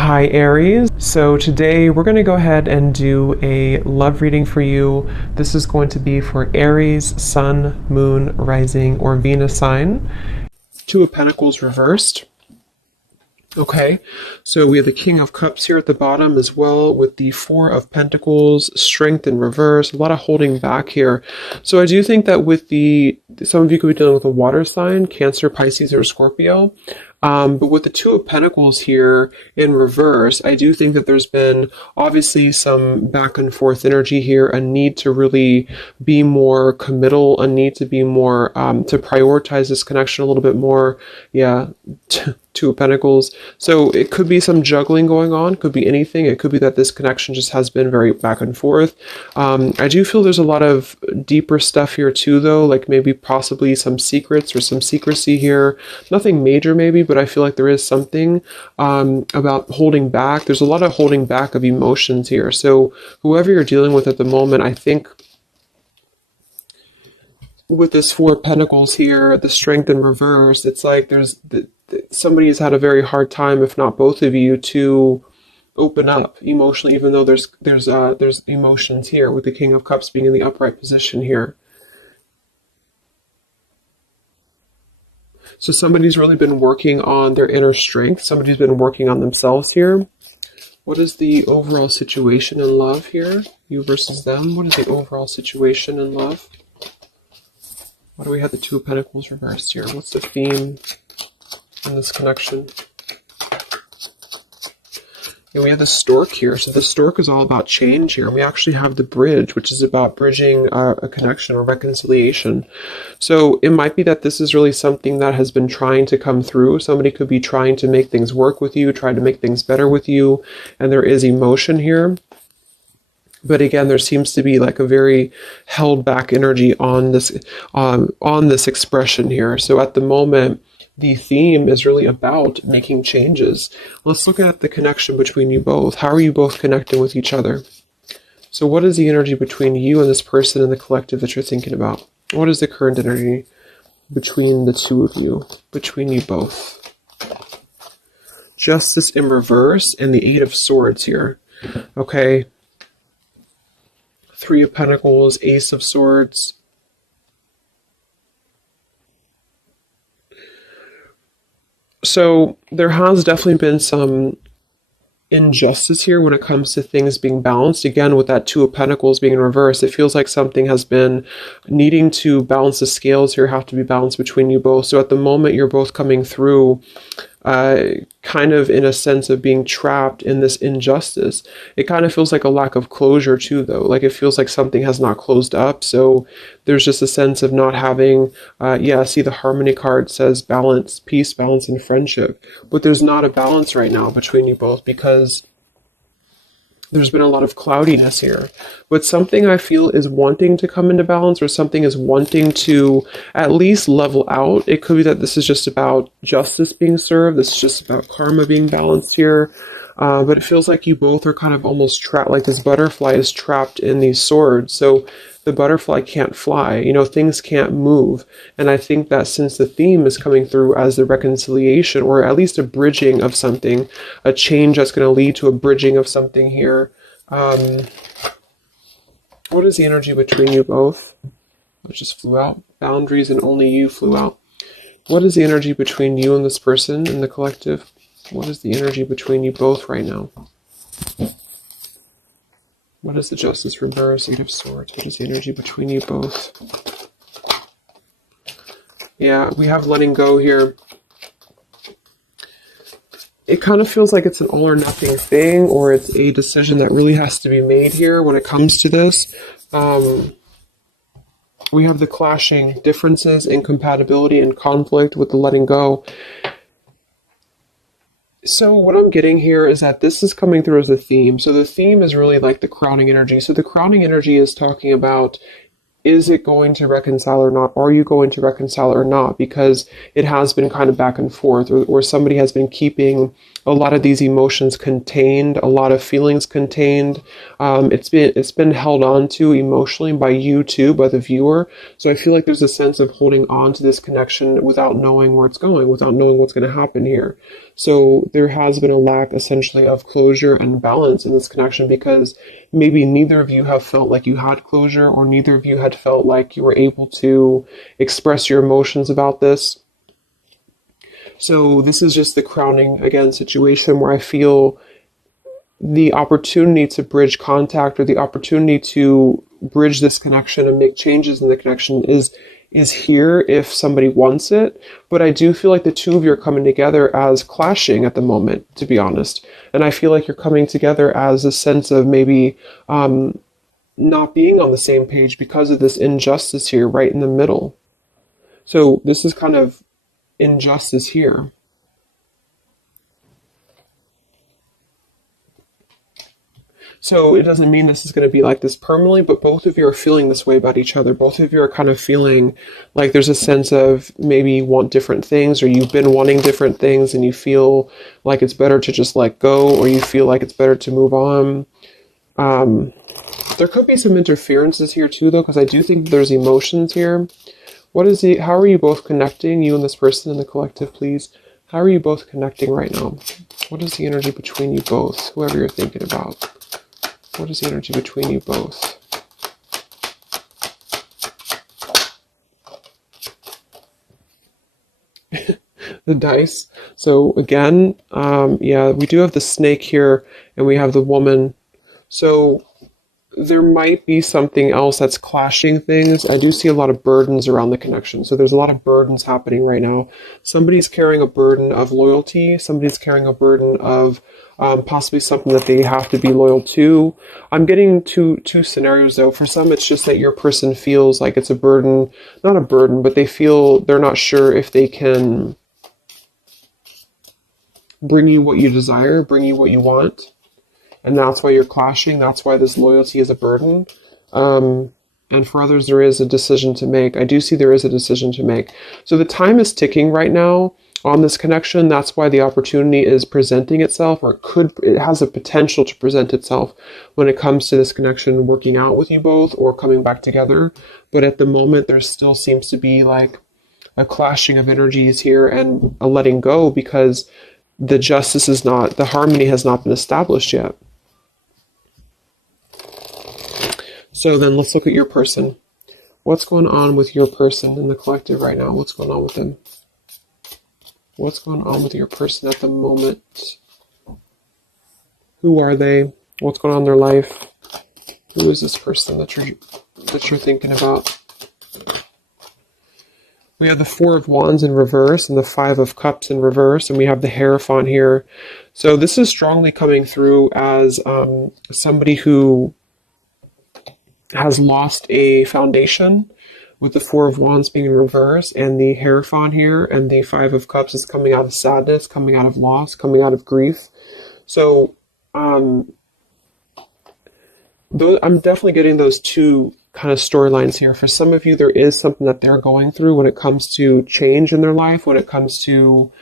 Hi Aries. So today we're going to go ahead and do a love reading for you. This is going to be for Aries, Sun, Moon, Rising, or Venus sign. Two of Pentacles reversed. Okay, so we have the King of Cups here at the bottom as well with the Four of Pentacles, Strength in reverse, a lot of holding back here. So I do think that with some of you could be dealing with a water sign, Cancer, Pisces, or Scorpio. But with the Two of Pentacles here in reverse, I do think that there's been obviously some back and forth energy here, a need to really be more committal, a need to be more, to prioritize this connection a little bit more. Yeah, Two of Pentacles. So it could be some juggling going on, could be anything. It could be that this connection just has been very back and forth. I do feel there's a lot of deeper stuff here too, though, like maybe possibly some secrets or some secrecy here. Nothing major maybe, but I feel like there is something about holding back. There's a lot of holding back of emotions here. So whoever you're dealing with at the moment, I think with this Four of Pentacles here, the Strength in reverse, it's like somebody has had a very hard time, if not both of you, to open up emotionally, even though there's emotions here with the King of Cups being in the upright position here. So somebody's really been working on their inner strength. Somebody's been working on themselves here. What is the overall situation in love here? You versus them. What is the overall situation in love? Why do we have the Two of Pentacles reversed here? What's the theme in this connection? And we have the Stork here. So the Stork is all about change here. We actually have the Bridge, which is about bridging a connection or reconciliation. So it might be that this is really something that has been trying to come through. Somebody could be trying to make things work with you, try to make things better with you. And there is emotion here. But again, there seems to be like a very held back energy on this expression here. So at the moment, the theme is really about making changes. Let's look at the connection between you both. How are you both connecting with each other? So what is the energy between you and this person in the collective that you're thinking about? What is the current energy between the two of you, between you both? Justice in reverse and the Eight of Swords here. Okay. Three of Pentacles, Ace of Swords. So there has definitely been some injustice here when it comes to things being balanced. Again, with that Two of Pentacles being in reverse, it feels like something has been needing to balance. The scales here have to be balanced between you both. So at the moment, you're both coming through kind of in a sense of being trapped in this injustice. It kind of feels like a lack of closure too, though. Like it feels like something has not closed up. So there's just a sense of not having, see the Harmony card says balance, peace, balance, and friendship. But there's not a balance right now between you both because there's been a lot of cloudiness here. But something I feel is wanting to come into balance, or something is wanting to at least level out. It could be that this is just about justice being served. This is just about karma being balanced here. But it feels like you both are kind of almost trapped, like this butterfly is trapped in these swords. So the butterfly can't fly, you know, things can't move. And I think that since the theme is coming through as the reconciliation, or at least a bridging of something, a change that's going to lead to a bridging of something here. What is the energy between you both? It just flew out. Boundaries and only you flew out. What is the energy between you and this person in the collective? What is the energy between you both right now? What is the Justice reverse? Eight of Swords. What is the energy between you both? Yeah, we have letting go here. It kind of feels like it's an all or nothing thing, or it's a decision that really has to be made here when it comes to this. We have the clashing differences, incompatibility, and conflict with the letting go. So what I'm getting here is that this is coming through as a theme. So the theme is really like the crowning energy. So the crowning energy is talking about, is it going to reconcile or not? Are you going to reconcile or not? Because it has been kind of back and forth, or somebody has been keeping a lot of these emotions contained, a lot of feelings contained. It's been held on to emotionally by you too, by the viewer. So I feel like there's a sense of holding on to this connection without knowing where it's going, without knowing what's going to happen here. So there has been a lack essentially of closure and balance in this connection because maybe neither of you have felt like you had closure, or neither of you had felt like you were able to express your emotions about this. So this is just the crowning, again, situation where I feel the opportunity to bridge contact, or the opportunity to bridge this connection and make changes in the connection is here if somebody wants it. But I do feel like the two of you are coming together as clashing at the moment, to be honest. And I feel like you're coming together as a sense of maybe not being on the same page because of this injustice here right in the middle. So this is kind of injustice here. So it doesn't mean this is going to be like this permanently, but both of you are feeling this way about each other. Both of you are kind of feeling like there's a sense of maybe you want different things, or you've been wanting different things and you feel like it's better to just let go, or you feel like it's better to move on. There could be some interferences here too, though, because I do think there's emotions here. How are you both connecting, you and this person in the collective, please? How are you both connecting right now? What is the energy between you both, whoever you're thinking about? What is the energy between you both? The dice. So again, yeah, we do have the snake here, and we have the woman. So there might be something else that's clashing things. I do see a lot of burdens around the connection. So there's a lot of burdens happening right now. Somebody's carrying a burden of loyalty. Somebody's carrying a burden of possibly something that they have to be loyal to. I'm getting two scenarios though. For some, it's just that your person feels like it's a burden, not a burden, but they feel they're not sure if they can bring you what you desire, bring you what you want. And that's why you're clashing. That's why this loyalty is a burden. And for others, there is a decision to make. I do see there is a decision to make. So the time is ticking right now on this connection. That's why the opportunity is presenting itself, or it has a potential to present itself when it comes to this connection working out with you both or coming back together. But at the moment, there still seems to be like a clashing of energies here and a letting go, because the harmony has not been established yet. So then let's look at your person. What's going on with your person in the collective right now? What's going on with them? What's going on with your person at the moment? Who are they? What's going on in their life? Who is this person that you're thinking about? We have the Four of Wands in reverse and the Five of Cups in reverse, and we have the Hierophant here. So this is strongly coming through as somebody who has lost a foundation, with the Four of Wands being in reverse, and the Hierophant here, and the Five of Cups is coming out of sadness, coming out of loss, coming out of grief. So I'm definitely getting those two kind of storylines here. For some of you, there is something that they're going through when it comes to change in their life, when it comes to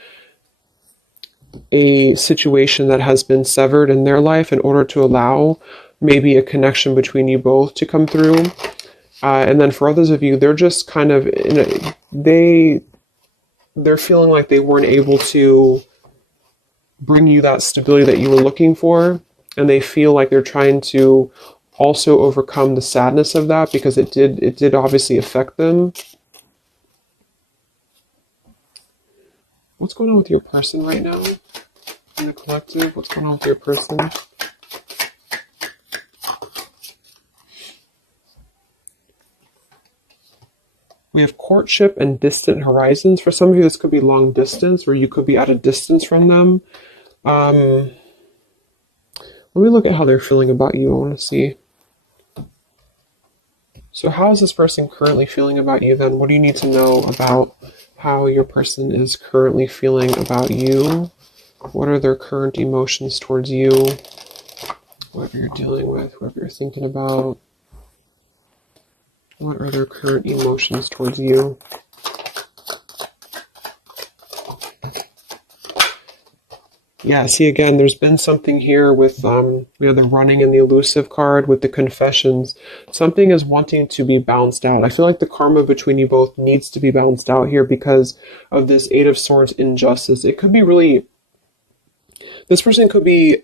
a situation that has been severed in their life in order to allow maybe a connection between you both to come through. And then for others of you, they're just kind of they're feeling like they weren't able to bring you that stability that you were looking for, and they feel like they're trying to also overcome the sadness of that, because it did obviously affect them. What's going on with your person right now in the collective? What's going on with your person? We have courtship and distant horizons. For some of you, this could be long distance, or you could be at a distance from them. Let me look at how they're feeling about you. I want to see. So how is this person currently feeling about you then? What do you need to know about how your person is currently feeling about you? What are their current emotions towards you? Whoever you're dealing with, whoever you're thinking about. What are their current emotions towards you? Yeah, see, again, there's been something here with we have the running and the elusive card with the confessions. Something is wanting to be balanced out. I feel like the karma between you both needs to be balanced out here because of this Eight of Swords injustice. It could be really This person could be,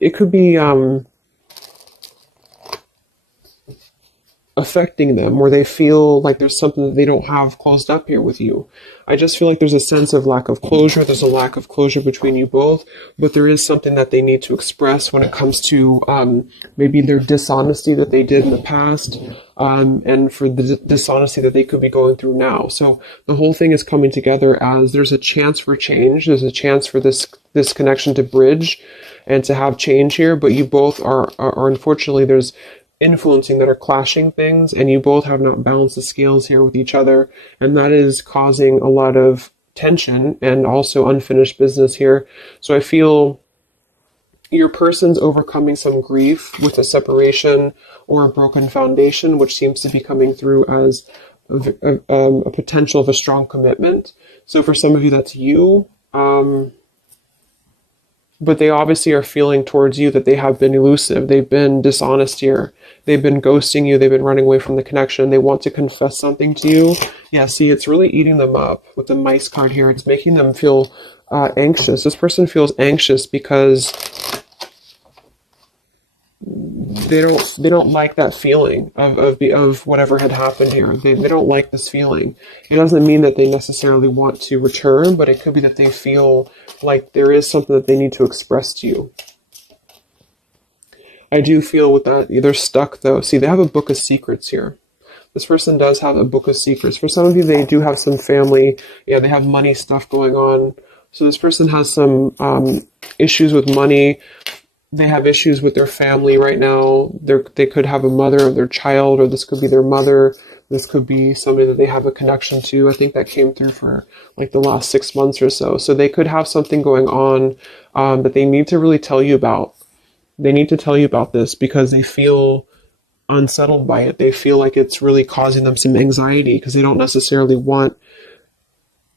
it could be affecting them, where they feel like there's something that they don't have closed up here with you. I just feel like there's a sense of lack of closure. There's a lack of closure between you both, but there is something that they need to express when it comes to maybe their dishonesty that they did in the past, and for the dishonesty that they could be going through now. So the whole thing is coming together as there's a chance for change. There's a chance for this connection to bridge and to have change here, but you both are unfortunately, there's influencing that are clashing things, and you both have not balanced the scales here with each other, and that is causing a lot of tension and also unfinished business here. So I feel your person's overcoming some grief with a separation or a broken foundation, which seems to be coming through as a potential of a strong commitment. So for some of you, that's you. But they obviously are feeling towards you that they have been elusive. They've been dishonest here. They've been ghosting you. They've been running away from the connection. They want to confess something to you. Yeah, see, it's really eating them up with the mice card here. It's making them feel anxious. This person feels anxious because they don't like that feeling of whatever had happened here. They don't like this feeling. It doesn't mean that they necessarily want to return, but it could be that they feel like there is something that they need to express to you. I do feel with that, they're stuck though. See, they have a book of secrets here. This person does have a book of secrets. For some of you, they do have some family. Yeah, they have money stuff going on. So this person has some issues with money. They have issues with their family right now. They could have a mother of their child, or this could be their mother. This could be somebody that they have a connection to. I think that came through for like the last 6 months or so. So they could have something going on that they need to really tell you about. They need to tell you about this because they feel unsettled by it. They feel like it's really causing them some anxiety because they don't necessarily want.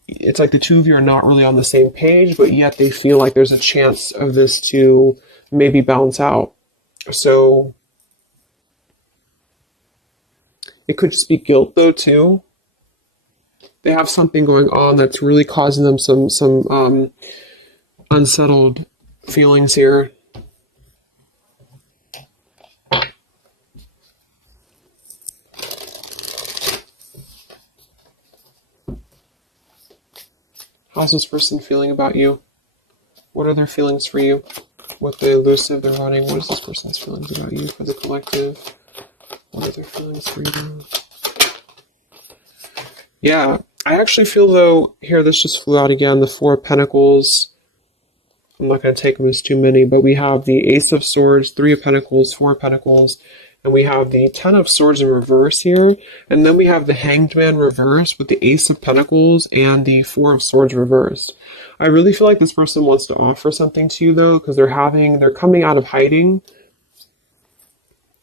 It's like the two of you are not really on the same page, but yet they feel like there's a chance of this to maybe balance out. So it could just be guilt though too. They have something going on that's really causing them some unsettled feelings here. How's this person feeling about you? What are their feelings for you? With the elusive, they're running. What is this person's feelings about you for the collective? What are their feelings for you? Yeah, I actually feel though, here this just flew out again, the Four of Pentacles. I'm not going to take them as too many, but we have the Ace of Swords, Three of Pentacles, Four of Pentacles, and we have the Ten of Swords in reverse here, and then we have the Hanged Man reversed with the Ace of Pentacles and the Four of Swords reversed. I really feel like this person wants to offer something to you though, because they're coming out of hiding.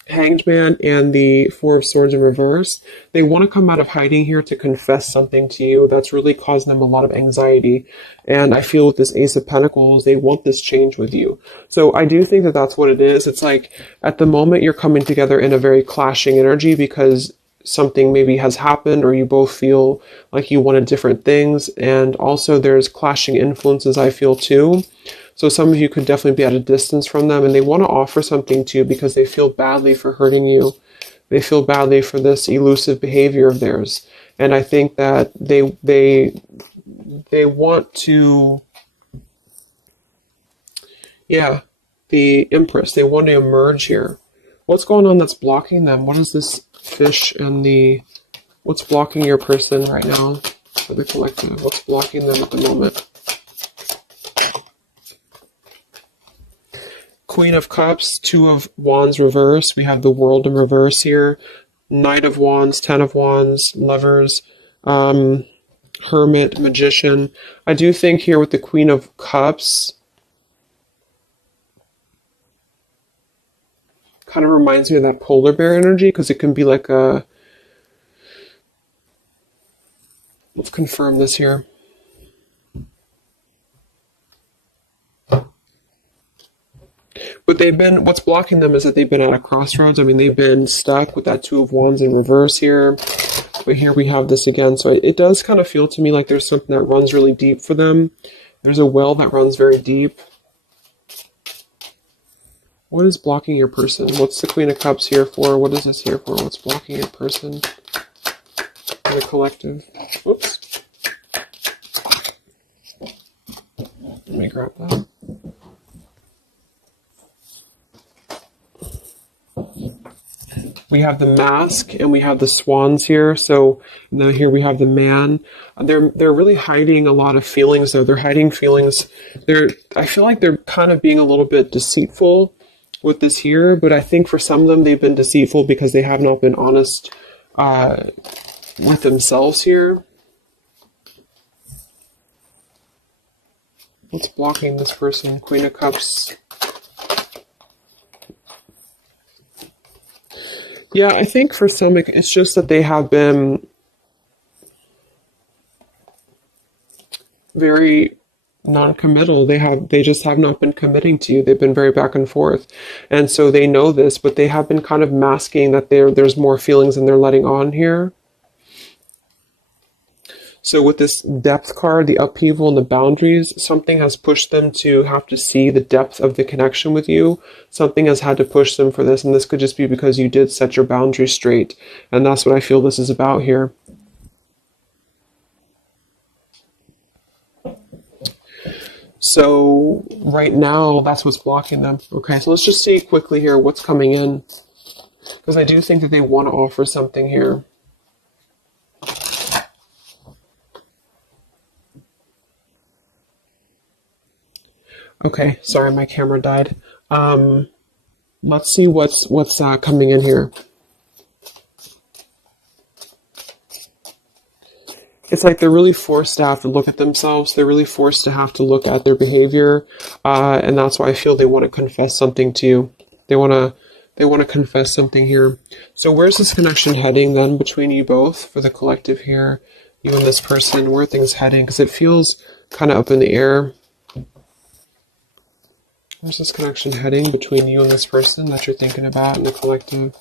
Hanged Man and the Four of Swords in reverse. They want to come out of hiding here to confess something to you that's really causing them a lot of anxiety. And I feel with this Ace of Pentacles, they want this change with you. So I do think that that's what it is. It's like at the moment you're coming together in a very clashing energy because something maybe has happened or you both feel like you wanted different things. And also there's clashing influences, I feel too. So some of you could definitely be at a distance from them and they want to offer something to you because they feel badly for hurting you. They feel badly for this elusive behavior of theirs. And I think that they want to, yeah, the Empress, they want to emerge here. What's going on that's blocking them? What is this fish and what's blocking your person right now for the collective? What's blocking them at the moment? Queen of Cups, Two of Wands reverse. We have the World in reverse here. Knight of Wands, Ten of Wands, Lovers, Hermit, Magician. I do think here with the Queen of Cups, kind of reminds me of that polar bear energy because it can be like a... Let's confirm this here. But what's blocking them is that they've been at a crossroads. I mean, they've been stuck with that Two of Wands in reverse here. But here we have this again. So it does kind of feel to me like there's something that runs really deep for them. There's a well that runs very deep. What is blocking your person? What's the Queen of Cups here for? What is this here for? What's blocking your person? The collective. Whoops. Let me grab that. We have the Mask and we have the Swans here. So now here we have the Man. They're really hiding a lot of feelings though. They're hiding feelings. I feel like they're kind of being a little bit deceitful with this here, but I think for some of them they've been deceitful because they have not been honest with themselves here. What's blocking this person? Queen of Cups. Yeah, I think for some it's just that they have been very non-committal. They just have not been committing to you. They've been very back and forth. And so they know this, but they have been kind of masking that there's more feelings than they're letting on here. So with this depth card, the upheaval and the boundaries, something has pushed them to have to see the depth of the connection with you. Something has had to push them for this, and this could just be because you did set your boundaries straight. And that's what I feel this is about here. So right now, that's what's blocking them. Okay, so let's just see quickly here what's coming in. Because I do think that they want to offer something here. Okay, sorry, my camera died. Let's see what's coming in here. It's like they're really forced to have to look at themselves. They're really forced to have to look at their behavior, and that's why I feel they want to confess something to you. They want to confess something here. So where's this connection heading then between you both for the collective here, you and this person? Where are things heading? Because it feels kind of up in the air. Where's this connection heading between you and this person that you're thinking about in the collective?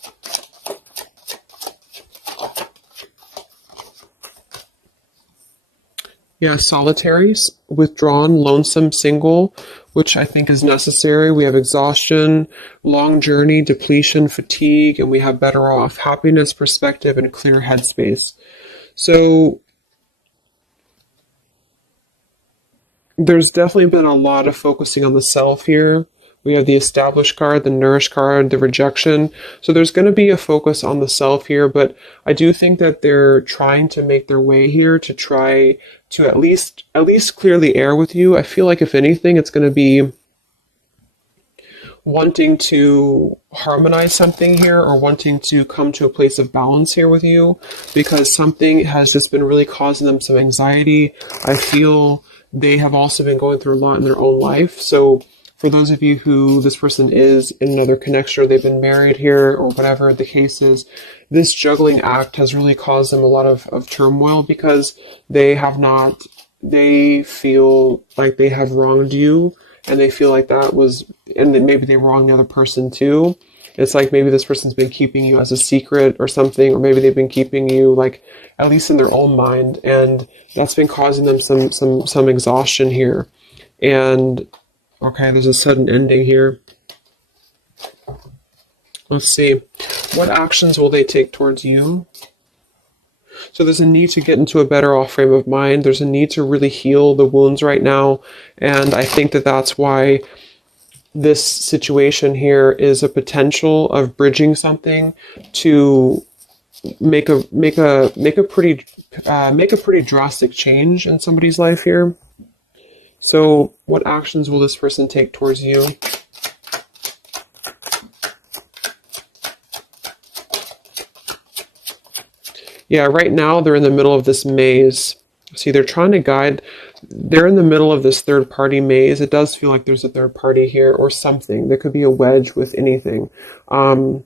Yeah, solitary, withdrawn, lonesome, single, which I think is necessary. We have exhaustion, long journey, depletion, fatigue, and we have better off, happiness, perspective, and clear headspace. So there's definitely been a lot of focusing on the self here. We have the established card, the nourished card, the rejection. So there's going to be a focus on the self here, but I do think that they're trying to make their way here to try to at least clear the air with you. I feel like if anything, it's going to be wanting to harmonize something here or wanting to come to a place of balance here with you because something has just been really causing them some anxiety. I feel they have also been going through a lot in their own life. So for those of you who this person is in another connection or they've been married here or whatever the case is, this juggling act has really caused them a lot of turmoil because they feel like they have wronged you and they feel like that was, and then maybe they wronged the other person too. It's like maybe this person's been keeping you as a secret or something, or maybe they've been keeping you like at least in their own mind, and that's been causing them some exhaustion here. And okay, there's a sudden ending here. Let's see. What actions will they take towards you? So there's a need to get into a better off frame of mind. There's a need to really heal the wounds right now. And I think that that's why this situation here is a potential of bridging something to make a pretty drastic change in somebody's life here. So what actions will this person take towards you? Yeah, right now they're in the middle of this maze. See, they're trying to guide. They're in the middle of this third party maze. It does feel like there's a third party here or something. There could be a wedge with anything. Because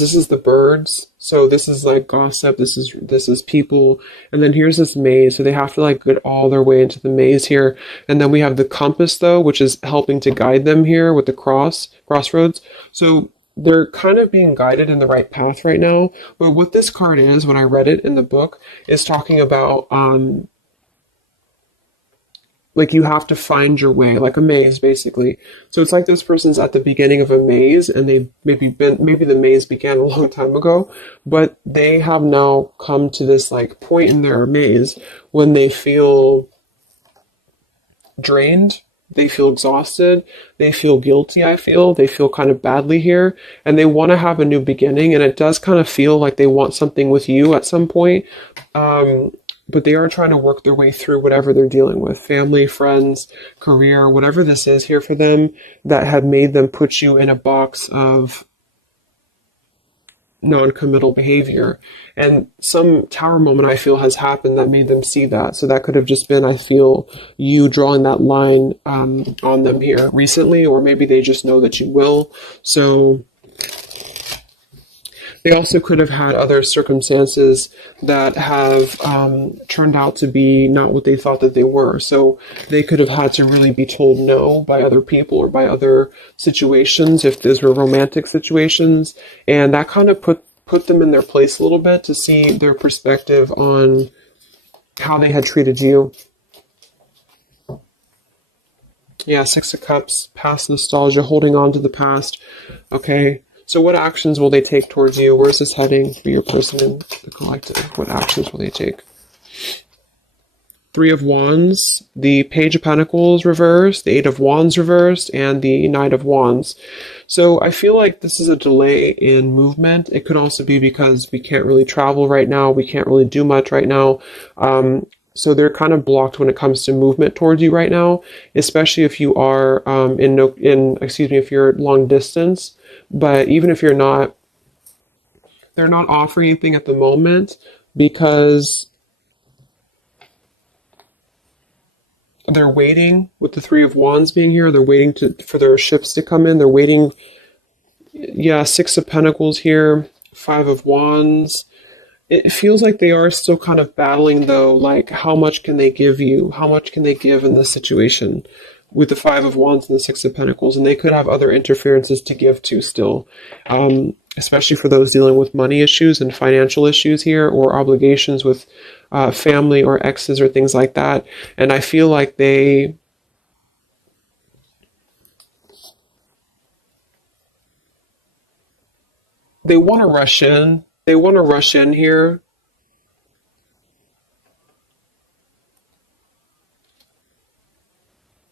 this is the birds. So this is like gossip. This is people. And then here's this maze. So they have to like get all their way into the maze here. And then we have the compass though, which is helping to guide them here with the crossroads. So they're kind of being guided in the right path right now. But what this card is, when I read it in the book, is talking about like you have to find your way, like a maze basically. So it's like this person's at the beginning of a maze, and they've maybe the maze began a long time ago, but they have now come to this like point in their maze when they feel drained, they feel exhausted, they feel guilty, I feel. They feel kind of badly here, and they want to have a new beginning, and it does kind of feel like they want something with you at some point. But they are trying to work their way through whatever they're dealing with, family, friends, career, whatever this is here for them that had made them put you in a box of non-committal behavior. And some tower moment I feel has happened that made them see that. So that could have just been, I feel, you drawing that line on them here recently, or maybe they just know that you will. So they also could have had other circumstances that have turned out to be not what they thought that they were. So they could have had to really be told no by other people or by other situations, if those were romantic situations. And that kind of put them in their place a little bit to see their perspective on how they had treated you. Yeah, Six of Cups, past nostalgia, holding on to the past. Okay. So what actions will they take towards you? Where's this heading for your person in the collective? What actions will they take? Three of Wands, the Page of Pentacles reversed, the Eight of Wands reversed, and the Knight of Wands. So I feel like this is a delay in movement. It could also be because we can't really travel right now. We can't really do much right now. So they're kind of blocked when it comes to movement towards you right now, especially if you are if you're long distance. But even if you're not, they're not offering anything at the moment because they're waiting with the Three of Wands being here. They're waiting for their ships to come in. They're waiting. Yeah, Six of Pentacles here, Five of Wands. It feels like they are still kind of battling though, like how much can they give you? How much can they give in this situation? With the Five of Wands and the Six of Pentacles, and they could have other interferences to give to still, especially for those dealing with money issues and financial issues here, or obligations with family or exes or things like that. And I feel like they want to rush in. They want to rush in here.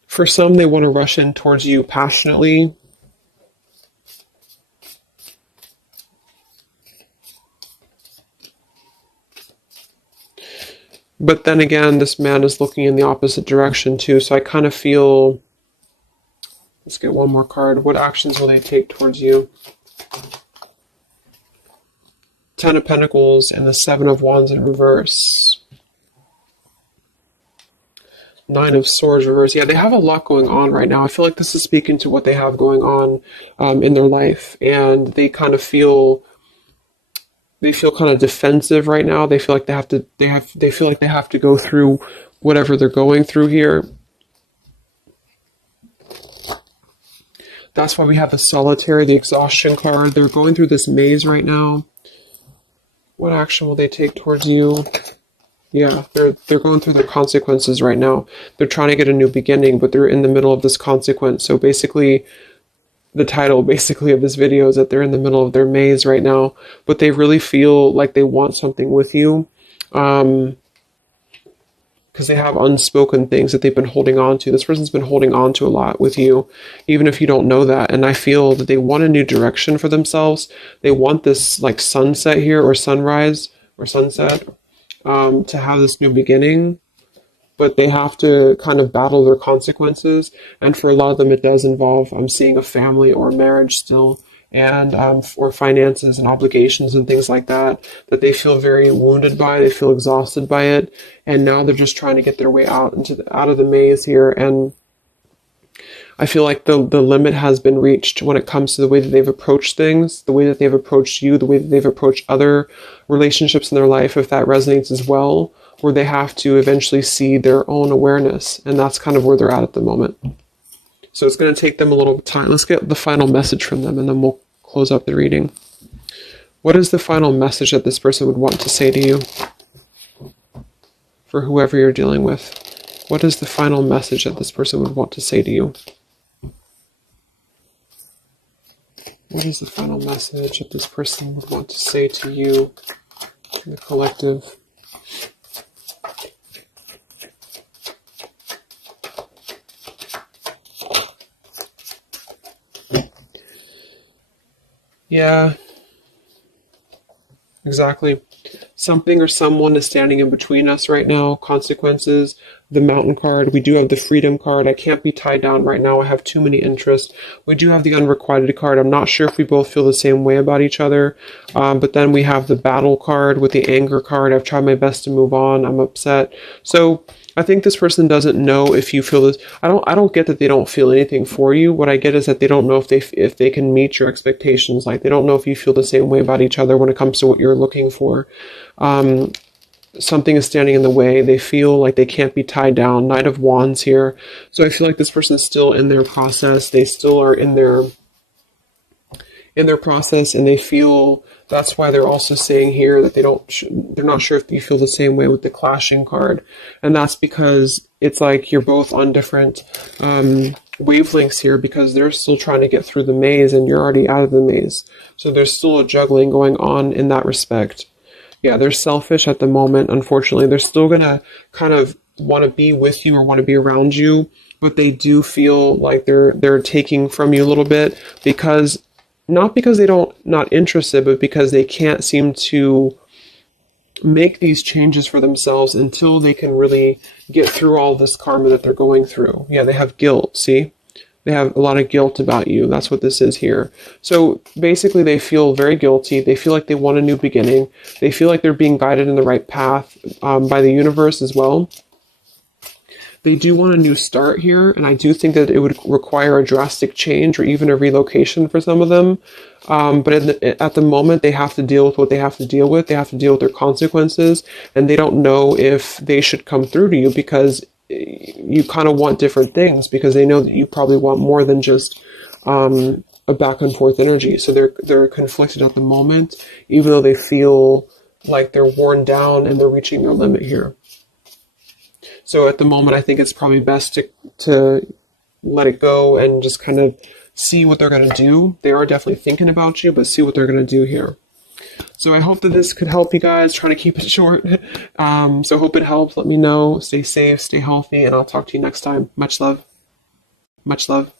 For some, they want to rush in towards you passionately. But then again, this man is looking in the opposite direction too. So I kind of feel, let's get one more card. What actions will they take towards you? Ten of Pentacles and the Seven of Wands in reverse. Nine of Swords reverse. Yeah, they have a lot going on right now. I feel like this is speaking to what they have going on in their life, and they kind of feel kind of defensive right now. They feel like they feel like they have to go through whatever they're going through here. That's why we have the Solitary, the exhaustion card. They're going through this maze right now. What action will they take towards you? Yeah, they're going through their consequences right now. They're trying to get a new beginning, but they're in the middle of this consequence. So basically, the title basically of this video is that they're in the middle of their maze right now, but they really feel like they want something with you, because they have unspoken things that they've been holding on to. This person's been holding on to a lot with you, even if you don't know that. And I feel that they want a new direction for themselves. They want this like sunset here, or sunrise or sunset, to have this new beginning, but they have to kind of battle their consequences. And for a lot of them, it does involve, I'm seeing a family or marriage still, and or finances and obligations and things like that they feel very wounded by. They feel exhausted by it, and now they're just trying to get their way out of the maze here. And I feel like the limit has been reached when it comes to the way that they've approached things, the way that they've approached you, the way that they've approached other relationships in their life, if that resonates as well, where they have to eventually see their own awareness. And that's kind of where they're at the moment. So it's going to take them a little time. Let's get the final message from them, and then we'll close up the reading. What is the final message that this person would want to say to you? For whoever you're dealing with. What is the final message that this person would want to say to you? What is the final message that this person would want to say to you, the collective? Yeah, exactly. Something or someone is standing in between us right now. Consequences. The Mountain card. We do have the Freedom card. I can't be tied down right now. I have too many interests. We do have the Unrequited card. I'm not sure if we both feel the same way about each other. But then we have the Battle card with the Anger card. I've tried my best to move on. I'm upset. So I think this person doesn't know if you feel this. I don't get that they don't feel anything for you. What I get is that they don't know if they can meet your expectations. Like, they don't know if you feel the same way about each other when it comes to what you're looking for. Something is standing in the way. They feel like they can't be tied down. Knight of Wands here. So I feel like this person is still in their process. They still are in their process, and they feel that's why they're also saying here that they're not sure if you feel the same way with the Clashing card. And that's because it's like you're both on different wavelengths here, because they're still trying to get through the maze and you're already out of the maze. So there's still a juggling going on in that respect. Yeah, they're selfish at the moment, unfortunately. They're still going to kind of want to be with you or want to be around you, but they do feel like they're taking from you a little bit, because not because they don't not interested, but because they can't seem to make these changes for themselves until they can really get through all this karma that they're going through. Yeah, they have guilt, see? They have a lot of guilt about you. That's what this is here. So basically they feel very guilty. They feel like they want a new beginning. They feel like they're being guided in the right path by the universe as well. They do want a new start here, and I do think that it would require a drastic change or even a relocation for some of them. But at the moment, they have to deal with what they have to deal with. They have to deal with their consequences, and they don't know if they should come through to you, because you kind of want different things, because they know that you probably want more than just a back and forth energy. So they're conflicted at the moment, even though they feel like they're worn down and they're reaching their limit here. So at the moment, I think it's probably best to let it go and just kind of see what they're going to do. They are definitely thinking about you, but see what they're going to do here. So I hope that this could help you guys. Trying to keep it short. So hope it helps. Let me know. Stay safe, stay healthy, and I'll talk to you next time. Much love. Much love.